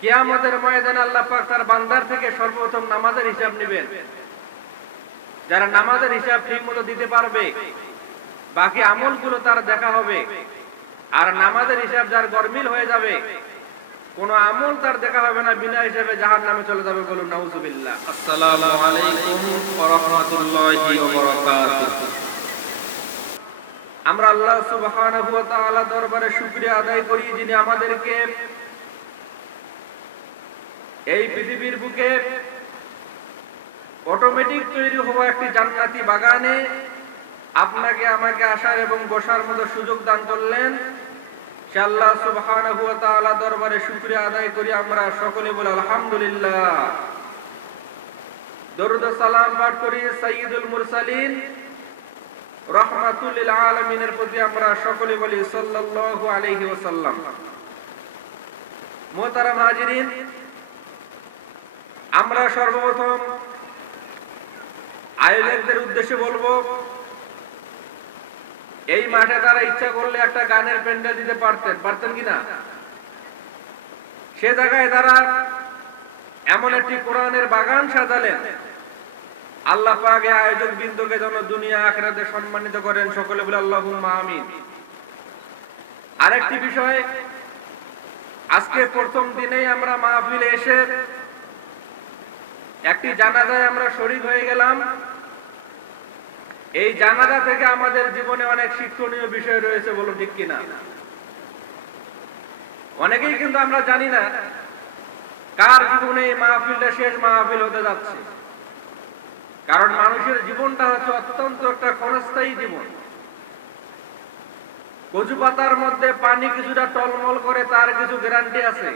কিয়ামতের ময়দানে আল্লাহ পাক তার বান্দার থেকে সর্বপ্রথম নামাজের হিসাব নেবেন। যারা নামাজের হিসাব ঠিকমতো দিতে পারবে বাকি আমলগুলো তার দেখা হবে, আর নামাজের হিসাব যার গরমিল হয়ে যাবে কোন আমল তার দেখা হবে না, বিনা হিসাবে জাহান্নামে চলে যাবে। বলুন নাউজুবিল্লাহ। আসসালামু আলাইকুম ওয়া রাহমাতুল্লাহি ওয়া বারাকাতুহু। আমরা আল্লাহ সুবহানাহু ওয়া তাআলা দরবারে শুকরিয়া আদায় করি, যিনি আমাদেরকে এই পৃথিবীর বুকে অটোমেটিক তৈরি হওয়া একটি জান্নাতি বাগানে আপনাকে আমাকে আসার এবং বসার মতো সুযোগ দান করলেন। সে আল্লাহ সুবহানাহু ওয়া তাআলা দরবারে শুকরিয়া আদায় করি আমরা সকলে বলি আলহামদুলিল্লাহ। দরুদ ও সালাম পাঠ করি সাইয়্যিদুল মুরসালিন রাহমাতুল লিল আলামিনের প্রতি আমরা সকলে বলি সাল্লাল্লাহু আলাইহি ওয়াসাল্লাম। মুহতারাম হাজিরিন, আমরা সর্বপ্রথম আয়োজকদের উদ্দেশ্যে বলবো, এই মাঠে তারা ইচ্ছা করলে একটা গানের প্যান্ডেল দিতে পারতেন কিনা? সে জায়গায় তারা এমন একটি কোরআনের বাগান সাজালেন। আল্লাহ পাক এই আয়োজক বৃন্দকে যেন দুনিয়া আখিরাতে সম্মানিত করেন, সকলে বলে আল্লাহুম্মা আমিন। আরেকটি বিষয়, আজকে প্রথম দিনেই আমরা মাহফিলে এসে একটি জানাজায় আমরা শরীক হয়ে গেলাম। এই জানাজা থেকে আমাদের জীবনে অনেক শিক্ষণীয় বিষয় রয়েছে, বলুন ঠিক কিনা? অনেকেই কিন্তু আমরা জানি না কার জীবনে এই মাহফিলটা শেষ মাহফিল হতে যাচ্ছে। কারণ মানুষের জীবনটা হচ্ছে অত্যন্ত একটা ক্ষণস্থায়ী জীবন। কচু পাতার মধ্যে পানি কিছুটা টলমল করে, তার কিছু গ্যারান্টি আছে,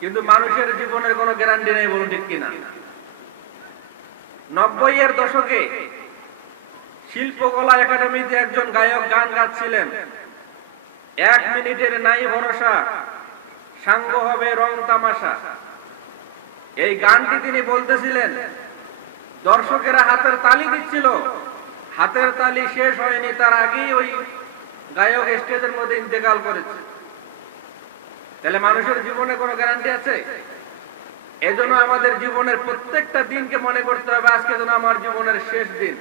কিন্তু মানুষের জীবনের কোনো গ্যারান্টি নেই, বলুন ঠিক কিনা? 90-এর দশকে শিল্পকলা একাডেমিতে একজন গায়ক গান গাচ্ছিলেন, 1 মিনিটের নাই ভরসা, সাঙ্গ হবে রং তামাশা। এই গানটি তিনি বলতেছিলেন, দর্শকেরা হাতের তালি দিচ্ছিল, হাতের তালি শেষ হয়নি, তার আগেই ওই গায়ক স্টেজের মধ্যে ইন্তেকাল করেছে। তাহলে মানুষের জীবনে কোনো গ্যারান্টি আছে? এজন্য আমাদের জীবনের প্রত্যেকটা দিনকে মনে করতে হবে আজকে যেন আমার জীবনের শেষ দিন।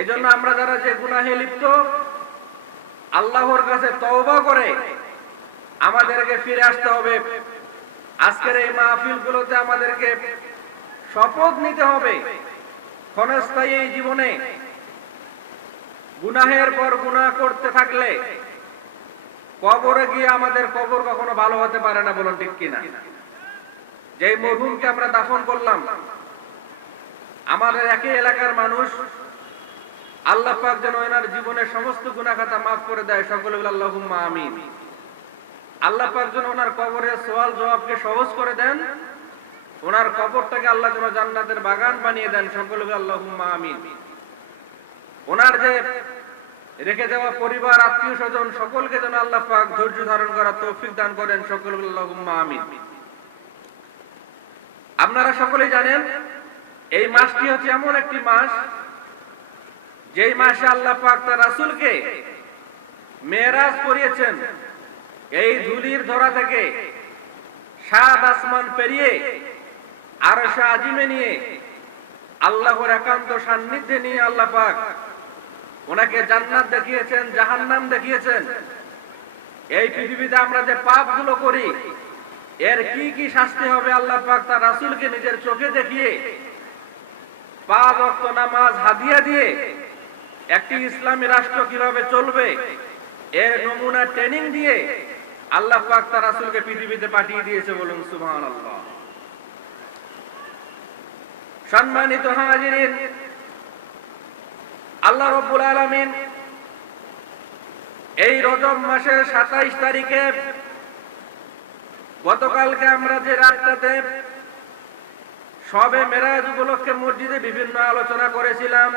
এজন্য আমরা যারা যে গুনাহে লিপ্ত, আল্লাহর কাছে তওবা করে আমাদেরকে ফিরে আসতে হবে। আজকের এই মাহফিলগুলোতে আমাদেরকে শপথ নিতে হবে, ক্ষণস্থায়ী এই জীবনে গুনাহের পর গুনাহ করতে থাকলে কবরে গিয়ে আমাদের কবর কখনো ভালো হতে পারে না, বলুন ঠিক কিনা? যেই মরহুমকে আমরা দাফন করলাম, আমাদের একই এলাকার মানুষ, আল্লাহ পাক যেন ওনার জীবনের সমস্ত গুনাহ খাতা মাফ করে দেয়, সকলে বলে আল্লাহুম্মা আমিন। আল্লাহ পাক যেন ওনার কবরের সওয়াল জবাবকে সহজ করে দেন, ওনার কবরটাকে আল্লাহ যেন জান্নাতের বাগান বানিয়ে দেন, সকলে বলে আল্লাহুম্মা আমিন। ওনার যে রেখে যাওয়া পরিবার, আত্মীয় স্বজন, সকলকে যেন আল্লাহ পাক ধৈর্য ধারণ করার তৌফিক দান করেন, সকলে বলে আল্লাহুম্মা আমিন। আপনারা সকলেই জানেন এই মাসটি হচ্ছে এমন একটি মাস যেই মাসে আল্লাহ পাক তার রাসূলকে মেরাজ করিয়েছেন। এই ধুলির ধরা থেকে 7 আসমান পেরিয়ে আরশে আজিমে নিয়ে আল্লাহর একান্ত সান্নিধ্যে নিয়ে আল্লাহ পাক ওনাকে জান্নাত দেখিয়েছেন, জাহান্নাম দেখিয়েছেন। এই পৃথিবীতে আমরা যে পাপগুলো করি এর কি কি শাস্তি হবে আল্লাহ পাক তার রাসূলকে নিজের চোখে দেখিয়ে 5 ওয়াক্ত নামাজ হাদিয়া দিয়ে একটি ইসলামী রাষ্ট্র কিভাবে চলবে এর নমুনা ট্রেনিং দিয়ে আল্লাহ পাক তার রাসূলকে পৃথিবীতে পাঠিয়ে দিয়েছে, বলুন সুবহানাল্লাহ। সম্মানিত হাজিরিন, আল্লাহ রাব্বুল আলামিন এই রজব মাসের 27 তারিখে গতকালকে আমরা যে রাতটাতে শবে মেরাজ উপলক্ষে মসজিদে বিভিন্ন আলোচনা করেছিলাম,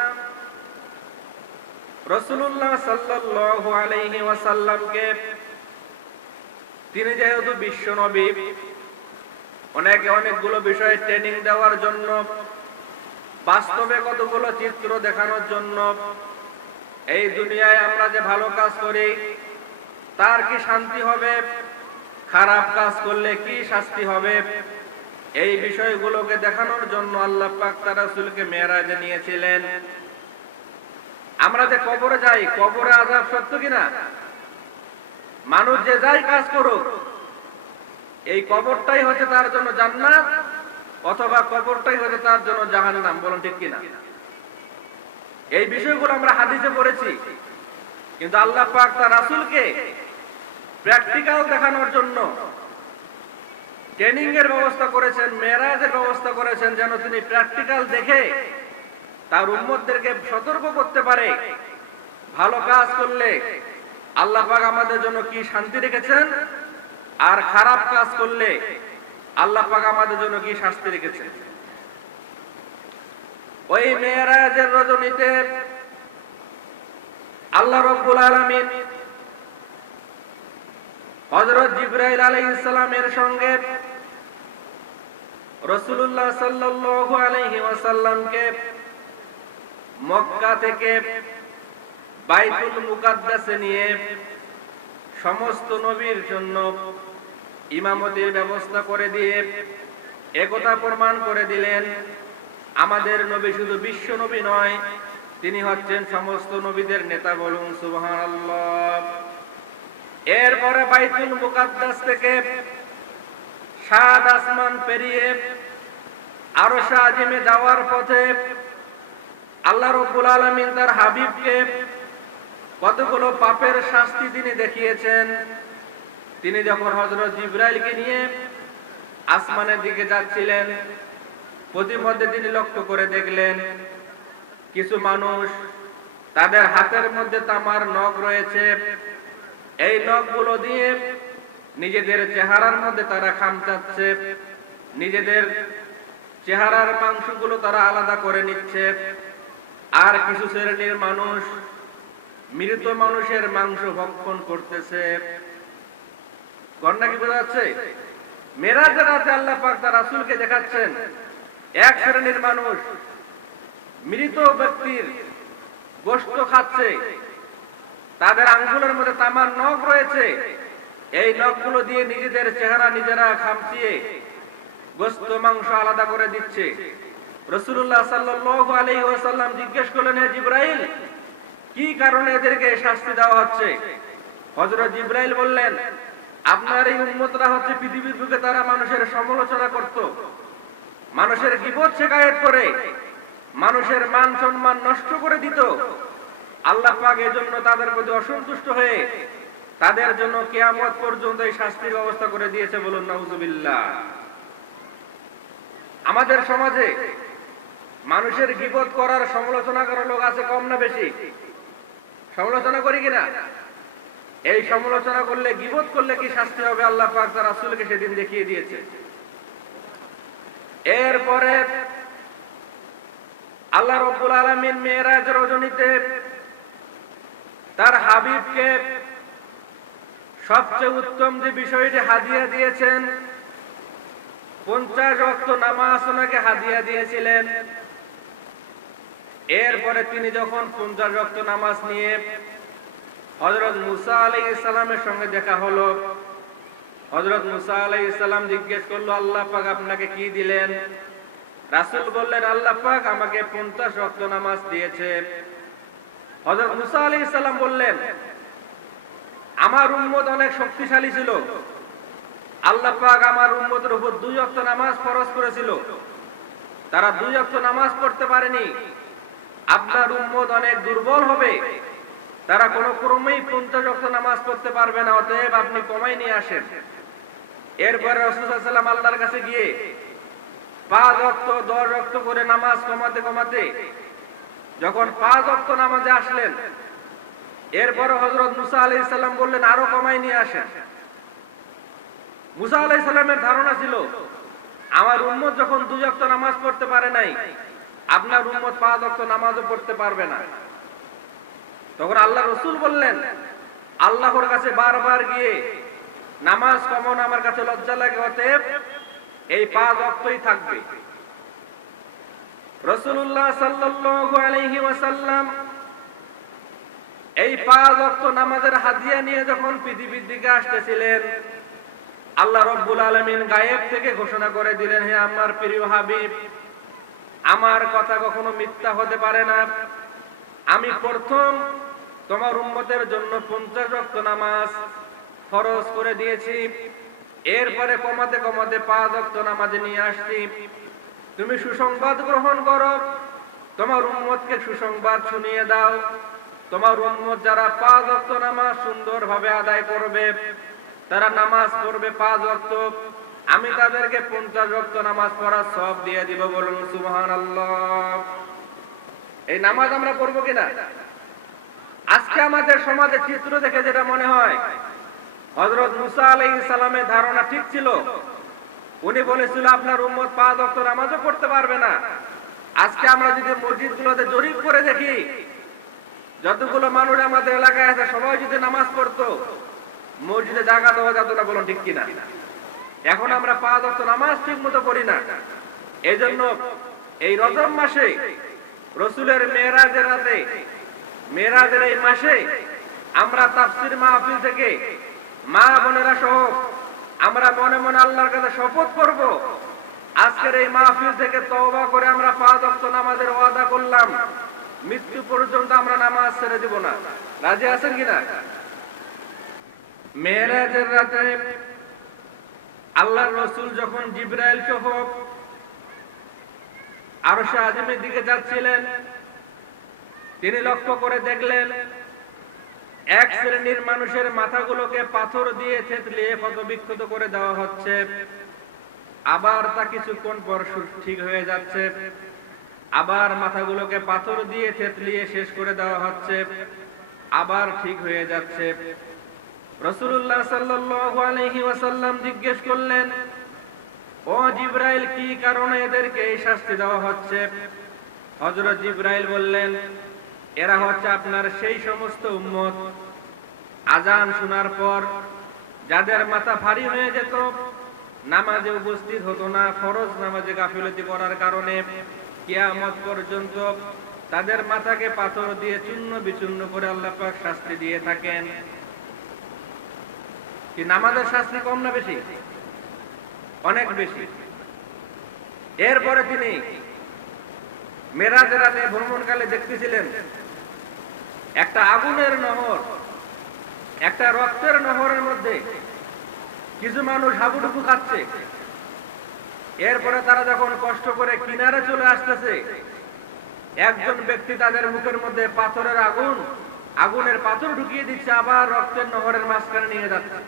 রাসূলুল্লাহ সাল্লাল্লাহু আলাইহি ওয়াসাল্লামকে তিনি যেহেতু বিশ্ব নবী, অনেকগুলো বিষয়ে ট্রেনিং দেওয়ার জন্য, বাস্তবে কতগুলো চিত্র দেখানোর জন্য, এই দুনিয়ায় আমরা যে ভালো কাজ করি তার কি শান্তি হবে, খারাপ কাজ করলে কি শাস্তি হবে, এই বিষয়গুলোকে দেখানোর জন্য আল্লাহ পাক তার রাসূলকে মেরাজে নিয়েছিলেন। আমরা যে কবরে যাই, কবরে আযাব সত্য কিনা? মানুষ যে যাই কাজ করুক, এই কবরটাই হচ্ছে তার জন্য জান্নাত অথবা কবরটাই হচ্ছে তার জন্য জাহান্নাম। বলুন ঠিক কিনা? এই বিষয়গুলো আমরা হাদিসে পড়েছি, কিন্তু আল্লাহ পাক তার রাসূলকে প্র্যাকটিক্যাল দেখানোর জন্য ট্রেনিং এর ব্যবস্থা করেছেন, মেরাজের ব্যবস্থা করেছেন, যেন তিনি প্র্যাকটিক্যাল দেখে তার উম্মতদেরকে সতর্ক করতে পারে ভালো কাজ করলে আল্লাহ পাক আমাদের জন্য কি শান্তি রেখেছেন, আর খারাপ কাজ করলে আল্লাহ পাক আমাদের জন্য কি শাস্তি রেখেছেন। ওই মেরাজের রজনীতে আল্লাহ রাব্বুল আলামিন হযরত জিবরাইল আলাইহিস সালামের সঙ্গে রাসূলুল্লাহ সাল্লাল্লাহু আলাইহি ওয়াসাল্লামকে মক্কা থেকে বাইতুল মুকাদ্দাসে নিয়ে সমস্ত নবীর জন্য ইমামতির ব্যবস্থা করে দিয়ে একথা প্রমাণ করে দিলেন, আমাদের নবী শুধু বিশ্ব নবী নয়, তিনি হচ্ছেন সমস্ত নবীদের নেতা। বলুন সুবহানাল্লাহ। এরপরে বাইতুল মুকাদ্দাস থেকে 7 আসমান পেরিয়ে আরশ আজিমে যাওয়ার পথে আল্লাহ রাব্বুল আলামিন তার হাবিবকে কতগুলো পাপের শাস্তি তিনি দেখিয়েছেন। তিনি যখন হযরত জিবরাইলকে নিয়ে আসমানের দিকে যাচ্ছিলেন, প্রতিমধ্যে তিনি লক্ষ্য করে দেখলেন কিছু মানুষ, তাদের হাতের মধ্যে তামার নখ রয়েছে, এই নখগুলো দিয়ে নিজেদের চেহারার মধ্যে তারা খামচাচ্ছে, নিজেদের চেহারার মাংসগুলো তারা আলাদা করে নিচ্ছে। আর কিছু শ্রেণীর মানুষ মৃত মানুষের মাংস ভক্ষণ করতেছে। ঘটনা কি বোঝা যাচ্ছে? মেরাজের রাতে আল্লাহ পাক তার রাসূলকে দেখাচ্ছেন এক শ্রেণীর মানুষ মৃত ব্যক্তির গোশত খাচ্ছে, তাদের আঙ্গুলের মধ্যে তামার নখ রয়েছে, এই নখগুলো দিয়ে নিজেদের চেহারা নিজেরা খামচিয়ে গোশত মাংস আলাদা করে দিচ্ছে। রাসূলুল্লাহ সাল্লাল্লাহু আলাইহি ওয়াসাল্লাম জিজ্ঞেস করলেন, হে জিবরাইল, কি কারণে এদেরকে শাস্তি দেওয়া হচ্ছে? হযরত জিবরাইল বললেন, আপনার এই উম্মতরা হচ্ছে পৃথিবীর বুকে তারা মানুষের সমালোচনা করত, মানুষের গীবত শিকায়ত করে মানুষের মান সম্মান নষ্ট করে দিত। আল্লাহ পাক এজন্য তাদের প্রতি অসন্তুষ্ট হয়ে তাদের জন্য কিয়ামত পর্যন্ত এই শাস্তির ব্যবস্থা করে দিয়েছে। বলুন নাউজুবিল্লাহ। আমাদের সমাজে মানুষের গীবত করার, সমালোচনা করার লোক আছে কম না বেশি? সমালোচনা করি কিনা? এই সমালোচনা করলে, গীবত করলে কি শাস্তি হবে আল্লাহ পাক তার রাসূলকে সেদিন দেখিয়ে দিয়েছে। এরপরে আল্লাহ রাব্বুল আলামিন মেরাজ রজনীতে তার হাবিবকে সবচেয়ে উত্তম যে বিষয়টি হাদিয়া দিয়েছেন, 50 ওয়াক্ত নামাজ ওনাকে হাদিয়া দিয়েছিলেন। এরপরে তিনি যখন 50 ওয়াক্ত নামাজ নিয়ে হযরত মুসা আলাইহিস সালামের সঙ্গে দেখা হলো, হযরত মুসা আলাইহিস সালাম জিজ্ঞেস করলো, আল্লাহ পাক আপনাকে কি দিলেন? রাসূল বললেন, আল্লাহ পাক আমাকে 50 ওয়াক্ত নামাজ দিয়েছে। হযরত মুসা আলাইহিস সালাম বললেন, আমার উম্মত অনেক শক্তিশালী ছিল, আল্লাহ পাক আমার উম্মতের উপর 2 ওয়াক্ত নামাজ ফরজ করেছিল, তারা 2 ওয়াক্ত নামাজ পড়তে পারেনি। আপনার উম্মত অনেক দুর্বল হবে, তারা কোনো ক্রমেই 50 ওয়াক্ত নামাজ পড়তে পারবে না, অতএব আপনি কমাই নিয়ে আসেন। এরপরে রাসূল সাল্লাল্লাহু আলাইহি ওয়াসাল্লাম আল্লাহর কাছে গিয়ে 5 ওয়াক্ত 10 ওয়াক্ত করে নামাজ কমাতে কমাতে যখন 5 ওয়াক্ত নামাজে আসলেন, এরপরে হযরত মুসা আলাইহিস সালাম বললেন, আরো কমাই নিয়ে আসেন। মুসা আলাইহিস সালামের ধারণা ছিল, আমার উম্মত যখন 2 ওয়াক্ত নামাজ পড়তে পারে নাই, আপনার উম্মত 5 ওয়াক্ত নামাজও পড়তে পারবে না। তখন আল্লাহ রাসূল বললেন, আল্লাহর কাছে বারবার গিয়ে নামাজ কমানো আমার কাছে লজ্জা লাগে, অতএব এই 5 ওয়াক্তই থাকবে। রাসূলুল্লাহ সাল্লাল্লাহু আলাইহি ওয়াসাল্লাম এই 5 ওয়াক্ত নামাজের হাদিয়া নিয়ে যখন পৃথিবীর দিকে আসতেছিলেন, আল্লাহ রাব্বুল আলামিন গায়েব থেকে ঘোষণা করে দিলেন, হে আমার প্রিয় হাবিব, আমার কথা কখনো মিথ্যা হতে পারে না। আমি প্রথম তোমার উম্মতের জন্য 50 ওয়াক্ত নামাজ ফরজ করে দিয়েছি, এরপরে কমাতে কমাতে 5 ওয়াক্ত নামাজে নিয়ে আসছি। তুমি সুসংবাদ গ্রহণ করো, তোমার উম্মতকে সুসংবাদ শুনিয়ে দাও। তোমার উম্মত যারা 5 ওয়াক্ত নামাজ সুন্দরভাবে আদায় করবে, তারা নামাজ পড়বে 5 ওয়াক্ত, আমি তাদেরকে 50 ওয়াক্ত নামাজ পড়ার সওয়াব দিয়ে দিব। বলুন সুবহানাল্লাহ। এই নামাজ আমরা পড়বো কিনা? আজকে আমাদের সমাজে চিত্র দেখে যেটা মনে হয়, হযরত মুসা আলাইহিস সালামের ধারণা ঠিক ছিল। উনি বলেছিল আপনার উম্মত 5 ওয়াক্ত নামাজও পড়তে পারবে না। আজকে আমরা যদি মসজিদগুলোতে জরিপ করে দেখি, যতগুলো মানুষ আমাদের এলাকায় আছে সবাই যদি নামাজ পড়তো, মসজিদে জায়গা দেওয়া যেত না। বলুন ঠিক কিনা? এখন আমরা 5 ওয়াক্ত নামাজ ঠিক মতো পড়ি না। এই জন্য এই রজব মাসে, রসুলের মেরাজের রাতে, মেরাজের এই মাসে আমরা তাফসীর মাহফিল থেকে মা বোনেরা সহ আমরা মনে মনে আল্লাহর কাছে শপথ করব, আজকের এই মাহফিল থেকে তওবা করে আমরা 5 ওয়াক্ত নামাজের ওয়াদা করলাম, মৃত্যু পর্যন্ত আমরা নামাজ ছেড়ে দিব না। রাজি আছেন কিনা? মেরাজের রাতে আল্লাহর রাসূল যখন জিবরাইল সহ আরশে আজিমের দিকে যাচ্ছিলেন, তিনি লক্ষ্য করে দেখলেন এক শ্রেণীর মানুষের মাথাগুলোকে পাথর দিয়ে থেতলিয়ে ক্ষতবিক্ষত করে দেওয়া হচ্ছে, আবার তা কিছুক্ষণ পর ঠিক হয়ে যাচ্ছে, আবার মাথাগুলোকে পাথর দিয়ে থেতলিয়ে শেষ করে দেওয়া হচ্ছে, আবার ঠিক হয়ে যাচ্ছে। রাসূলুল্লাহ সাল্লাল্লাহু আলাইহি ওয়াসাল্লাম জিজ্ঞেস করলেন, ও জিবরাইল, কি কারণে এদেরকে এই শাস্তি দেওয়া হচ্ছে? হযরত জিবরাইল বললেন, এরা হচ্ছে আপনার সেই সমস্ত উম্মত আজান শোনার পর যাদের মাথা ভারী হয়ে যেত, নামাজে উপস্থিত হতো না, ফরজ নামাজে গাফিলতি করার কারণে কিয়ামত পর্যন্ত তাদের মাথাকে পাথর দিয়ে চূর্ণ বিচূর্ণ করে আল্লাহ পাক শাস্তি দিয়ে থাকেন। কি নামাজের শাস্তি কম না বেশি? অনেক বেশি। এরপরে তিনি মেরাজের রাতে ভ্রমণকালে দেখতেছিলেন একটা আগুনের নহর, একটা রক্তের নহরের মধ্যে কিছু মানুষ হাবুডুবু খাচ্ছে। এরপরে তারা যখন কষ্ট করে কিনারে চলে আসতেছে, একজন ব্যক্তি তাদের মুখের মধ্যে পাথরের আগুনের পাথর ঢুকিয়ে দিচ্ছে, আবার রক্তের নহরের মাঝখানে নিয়ে যাচ্ছে।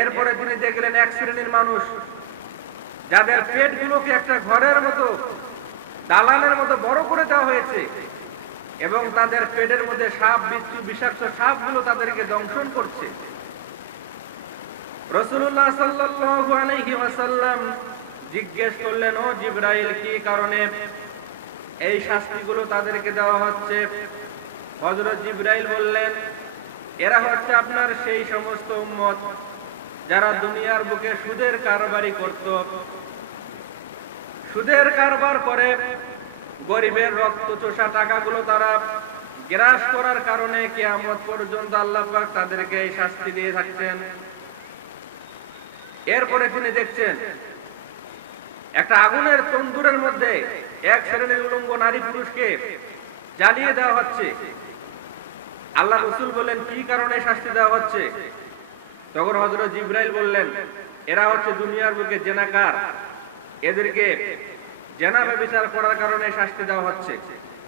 এরপরে তিনি দেখলেন এক শ্রেণীর মানুষ যাদের পেটগুলোকে একটা ঘরের মতো, দালানের মতো বড় করে দেওয়া হয়েছে এবং তাদের পেটের মধ্যে সাপ, বিচ্ছু, বিষাক্ত সাপগুলো তাদেরকে দংশন করছে। রাসূলুল্লাহ সাল্লাল্লাহু আলাইহি ওয়াসাল্লাম জিজ্ঞেস করলেন, ও জিবরাইল, কি কারণে এই শাস্তিগুলো তাদেরকে দেওয়া হচ্ছে? হযরত জিবরাইল বললেন, এরা হচ্ছে আপনার সেই সমস্ত উম্মত যারা দুনিয়ার বুকে সুদের কারবারি করত, সুদের কারবার করে গরিবের রক্ত চোষা টাকাগুলো তারা গ্রাস করার কারণে কিয়ামত পর্যন্ত আল্লাহ পাক তাদেরকে এই শাস্তি দিয়ে থাকছেন। এরপরে তিনি দেখছেন একটা আগুনের তন্দুরের মধ্যে এক শ্রেণীর উলঙ্গ নারী পুরুষকে জ্বালিয়ে দেওয়া হচ্ছে। আল্লাহ রাসূল বলেন, কি কারণে শাস্তি দেওয়া হচ্ছে? তখন হযরত জিবরাইল বললেন, এরা হচ্ছে দুনিয়ার বুকে জেনাকার, এদেরকে জেনা ব্যভিচার করার কারণে শাস্তি দেওয়া হচ্ছে।